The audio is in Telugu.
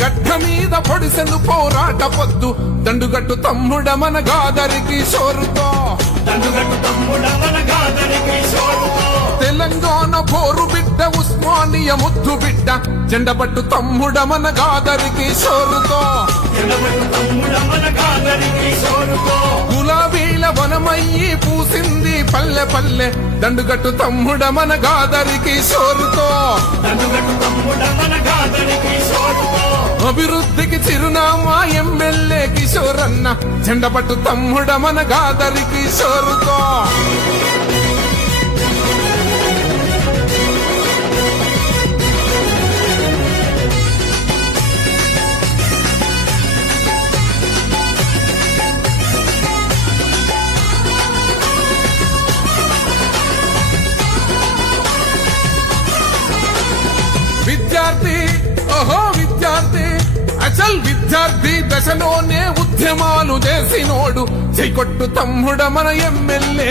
గడ్డ మీద పొడిసెను పోరాట పొద్దు దండుగట్టు తమ్ముడ మన గాదరి కిషోరుతో దండుగట్టు తమ్ముడ మన గాదరి కిషోరుతో తెలంగాణ పోరు బిడ్డ ఉస్మానియ ముద్దు బిడ్డ జెండబట్టు తమ్ముడ మన గాదరి కిషోరుతో జెండబట్టు తమ్ముడ మన గాదరి కిషోరుతో గులాబీల వనమయ్యి పూసింది పల్లె పల్లె దండుగట్టు తమ్ముడ మన గాదరి కిషోరుతో దండుగట్టు తమ్ముడ మన గాదరి కిషోరుతో అభివృద్ధికి చిరునామా ఎమ్మెల్యే కిషోరన్న జెండబట్టు తమ్ముడ మన గాదరి కిషోరుతో విద్యార్థి ఓహో విద్యార్థి అసలు విద్యార్థి దశలోనే ఉద్యమాలు చేసినోడు చైకొట్టు తమ్ముడ మన ఎమ్మెల్యే